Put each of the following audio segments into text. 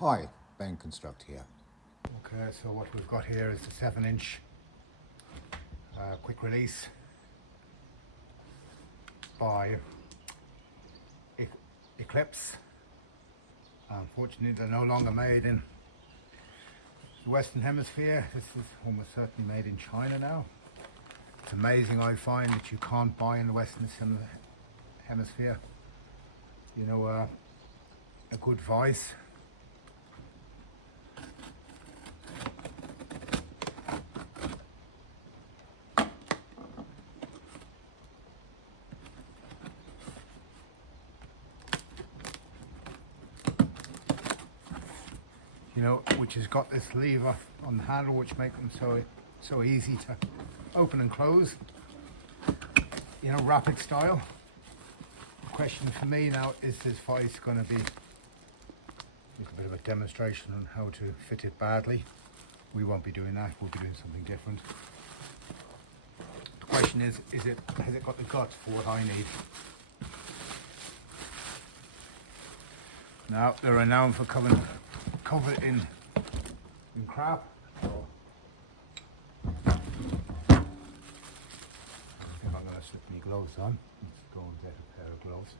Hi, Ben Construct here. Okay, so what we've got here is the 7-inch quick release by Eclipse. Unfortunately, they're no longer made in the Western Hemisphere. This is almost certainly made in China now. It's amazing, I find, that you can't buy in the Western Hemisphere, you know, a good vice. You know, which has got this lever on the handle which makes them so easy to open and close, you know, rapid style. The question for me now is this vice going to be a little bit of a demonstration on how to fit it badly. We won't be doing that, we'll be doing something different. The question is has it got the guts for what I need? Now, they're renowned for covered in crap. So I think I'm going to slip my gloves on. Let's go and get a pair of gloves.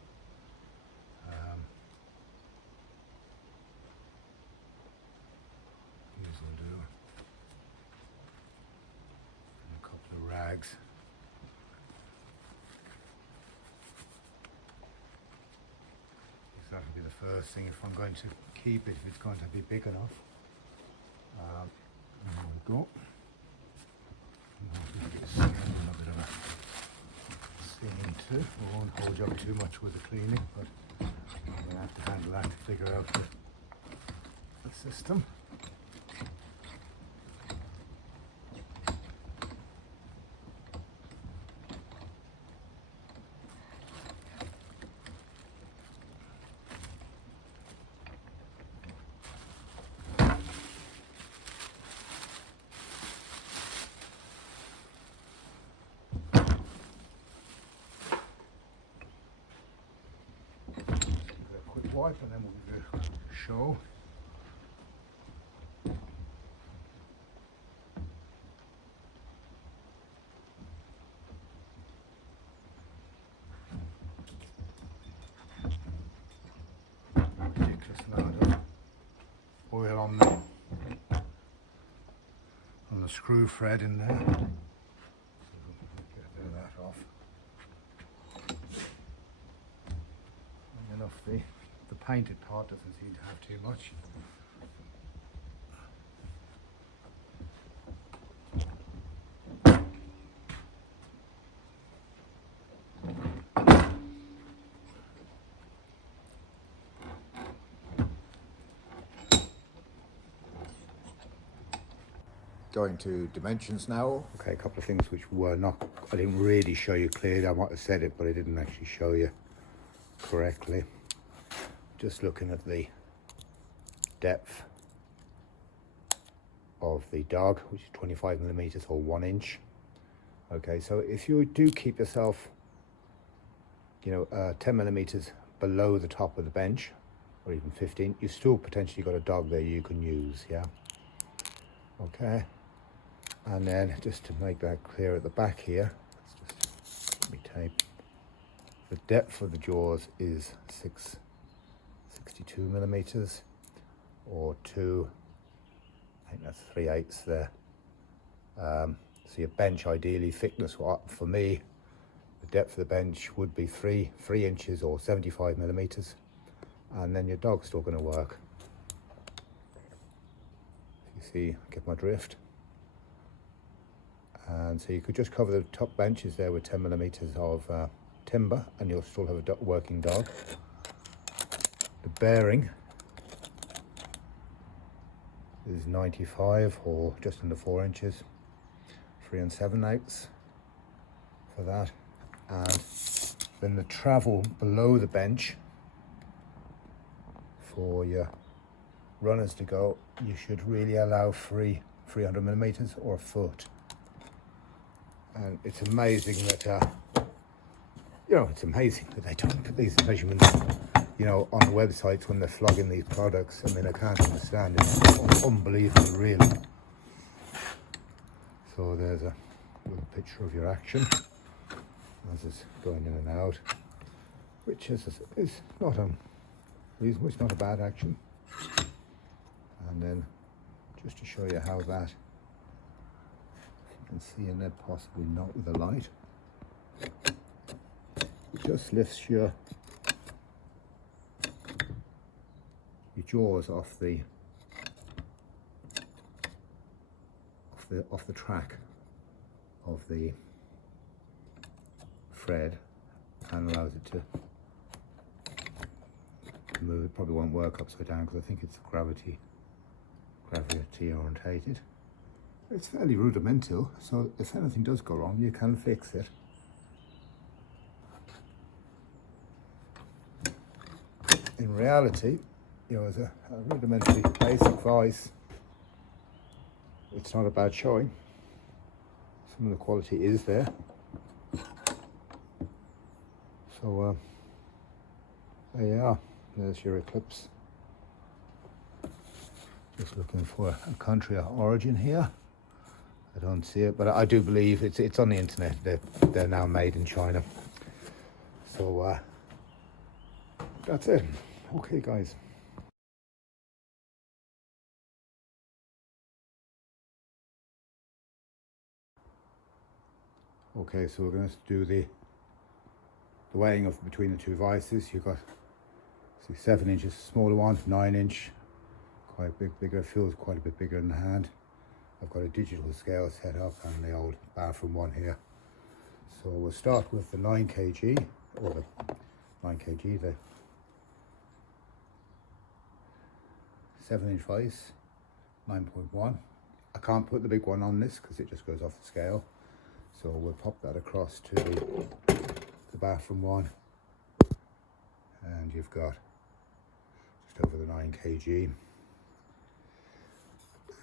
These will do. And a couple of rags. That would be the first thing if I'm going to keep it, if it's going to be big enough. There we go. A bit of a stinging too. We won't hold you up too much with the cleaning, but I'm going to have to handle that to figure out the system. Wipe and then we'll do a show. Ridiculous amount of oil on the screw thread in there. So get a bit of that off. And enough the painted part doesn't seem to have too much. Going to dimensions now. Okay, a couple of things which were not, I didn't really show you clearly. I might have said it, but I didn't actually show you correctly. Just looking at the depth of the dog, which is 25 millimeters or 1 inch. Okay, so if you do keep yourself, you know, 10 millimeters below the top of the bench, or even 15, you still potentially got a dog there you can use, yeah? Okay, and then just to make that clear at the back here, let's just let me tape. The depth of the jaws is 62 millimeters or 2, I think that's 3/8 there. So your bench ideally thickness, for me, the depth of the bench would be 3 inches or 75 millimeters, and then your dog's still going to work. You see, get my drift. And so you could just cover the top benches there with 10 millimeters of timber and you'll still have a working dog. The bearing is 95 or just under 4 inches, 3 7/8 for that. And then the travel below the bench for your runners to go, you should really allow 300 millimeters or a foot. And it's amazing that, you know, it's amazing that they don't put these measurements you know, on the websites when they're flogging these products. I mean, I can't understand it. It's unbelievable, really. So there's a little picture of your action as it's going in and out, which is not unreasonable. It's not a bad action. And then just to show you how that, you can see in there, possibly not with the light, it just lifts your jaws off the track of the thread and allows it to move. It probably won't work upside down because I think it's gravity orientated. It's fairly rudimental, so if anything does go wrong, you can fix it. In reality, you know, as a rudimentary basic vice, it's not a bad showing. Some of the quality is there. So there you are. There's your Eclipse. Just looking for a country of origin here. I don't see it, but I do believe it's on the internet. They're now made in China. So that's it. Okay, guys. Okay, so we're going to do the weighing of between the two vices. You've got 7 inches, smaller one, 9 inch, quite bigger, feels quite a bit bigger in the hand. I've got a digital scale set up and the old bathroom one here. So we'll start with the 9 kg, or the 9 kg, the 7 inch vice, 9.1. I can't put the big one on this because it just goes off the scale. So we'll pop that across to the bathroom one, and you've got just over the 9 kg.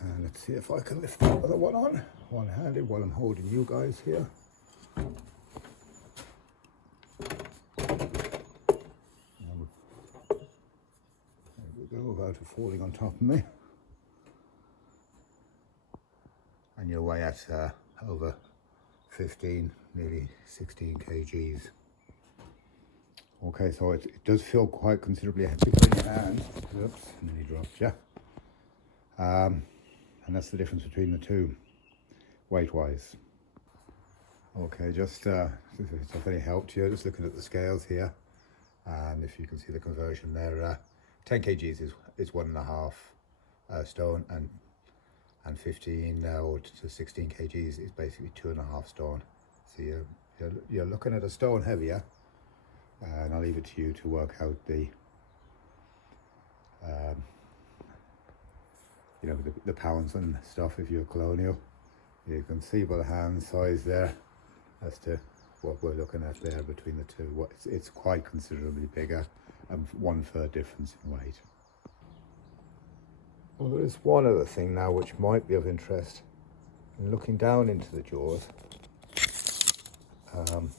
And let's see if I can lift the other one on one-handed while I'm holding you guys here. There we go, without it falling on top of me. And you'll weigh at over 15, nearly 16 kgs. Okay, so it does feel quite considerably bigger in your hand. Oops, nearly dropped you. And that's the difference between the two, weight-wise. Okay, just if it's any help to you, just looking at the scales here, and if you can see the conversion there, 10 kgs is 1.5 stone, and 15 or to 16 kgs is basically 2.5 stone. So you're looking at a stone heavier, and I'll leave it to you to work out the you know, the pounds and stuff if you're colonial. You can see by the hand size there as to what we're looking at there between the two. It's quite considerably bigger, and 1/3 difference in weight. Well, there is one other thing now which might be of interest. In looking down into the jaws, I've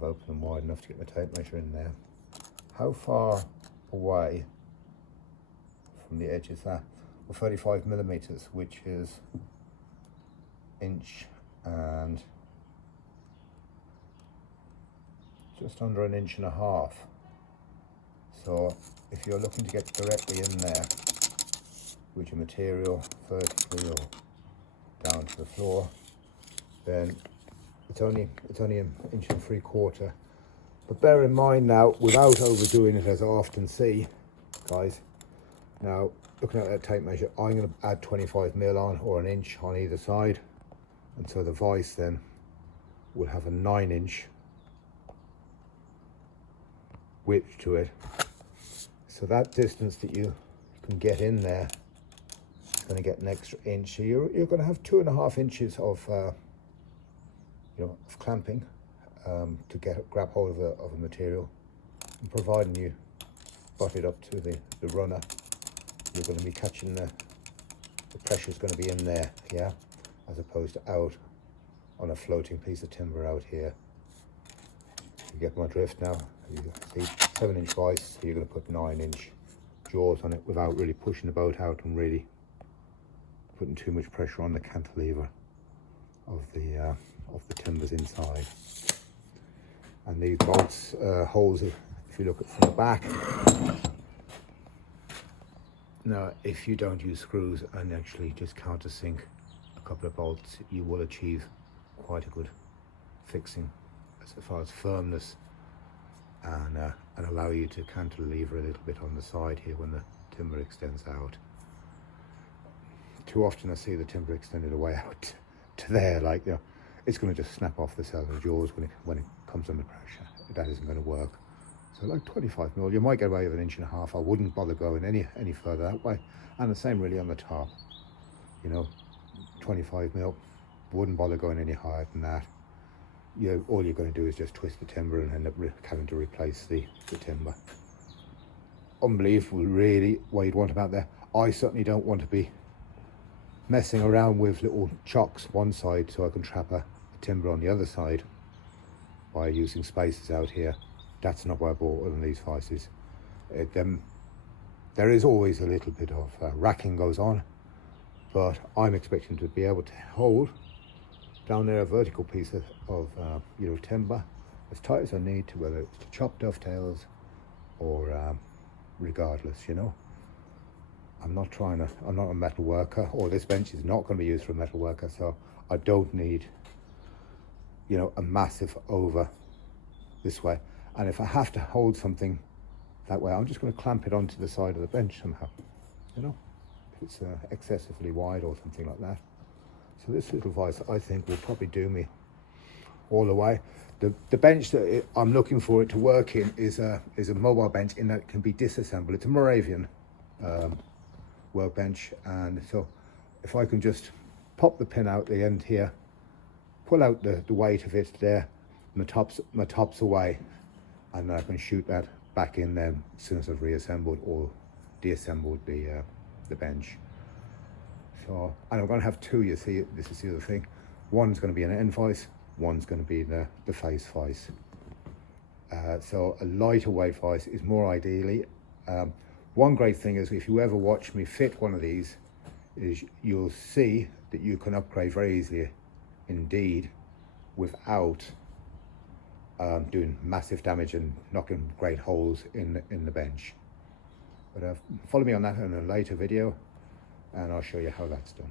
opened them wide enough to get my tape measure in there. How far away from the edge is that? Well, 35 millimeters, which is inch and just under 1.5 inches. So if you're looking to get directly in there with your material vertically or down to the floor, then it's only 1.75 inches. But bear in mind now, without overdoing it, as I often see, guys, now looking at that tape measure, I'm going to add 25 mil on, or 1 inch on either side, and so the vice then will have a 9 inch width to it. So that distance that you can get in there is going to get an extra inch. So you're going to have 2.5 inches of of clamping to grab hold of a material, and providing you butt it up to the runner, you're going to be catching the pressure is going to be in there, yeah, as opposed to out on a floating piece of timber out here. you get my drift now. You see 7-inch vice, so you're going to put 9-inch jaws on it without really pushing the boat out and really putting too much pressure on the cantilever of the timbers inside. And these bolts holes, if you look at from the back, now if you don't use screws and actually just countersink a couple of bolts, you will achieve quite a good fixing as far as firmness, and allow you to cantilever a little bit on the side here when the timber extends out. Too often I see the timber extended away out to there, like, you know, it's going to just snap off the cell of the jaws when it comes under pressure. That isn't going to work. So like 25mm, you might get away with 1.5 inches. I wouldn't bother going any further that way. And the same really on the top, you know, 25mm, wouldn't bother going any higher than that. All you're going to do is just twist the timber and end up having to replace the timber. Unbelievable really what you'd want about there. I certainly don't want to be messing around with little chocks one side so I can trap a timber on the other side by using spacers out here. That's not why I bought one of these vices. There is always a little bit of racking goes on, but I'm expecting to be able to hold down there a vertical piece of timber as tight as I need to, whether it's to chop dovetails or regardless, you know. I'm not a metal worker, or this bench is not going to be used for a metal worker, so I don't need, you know, a massive over this way. And if I have to hold something that way, I'm just going to clamp it onto the side of the bench somehow, you know, if it's excessively wide or something like that. So this little vise, I think, will probably do me all the way. The bench that I'm looking for it to work in is a mobile bench, in that it can be disassembled. It's a Moravian workbench, and so if I can just pop the pin out the end here, pull out the weight of it there, my top's away, and I can shoot that back in there as soon as I've reassembled or deassembled the bench. So, and I'm going to have two, you see, this is the other thing. One's going to be an end vise, one's going to be the face vise. So a lighter weight vise is more ideally. One great thing is, if you ever watch me fit one of these, is you'll see that you can upgrade very easily indeed without doing massive damage and knocking great holes in the bench. But follow me on that in a later video, and I'll show you how that's done.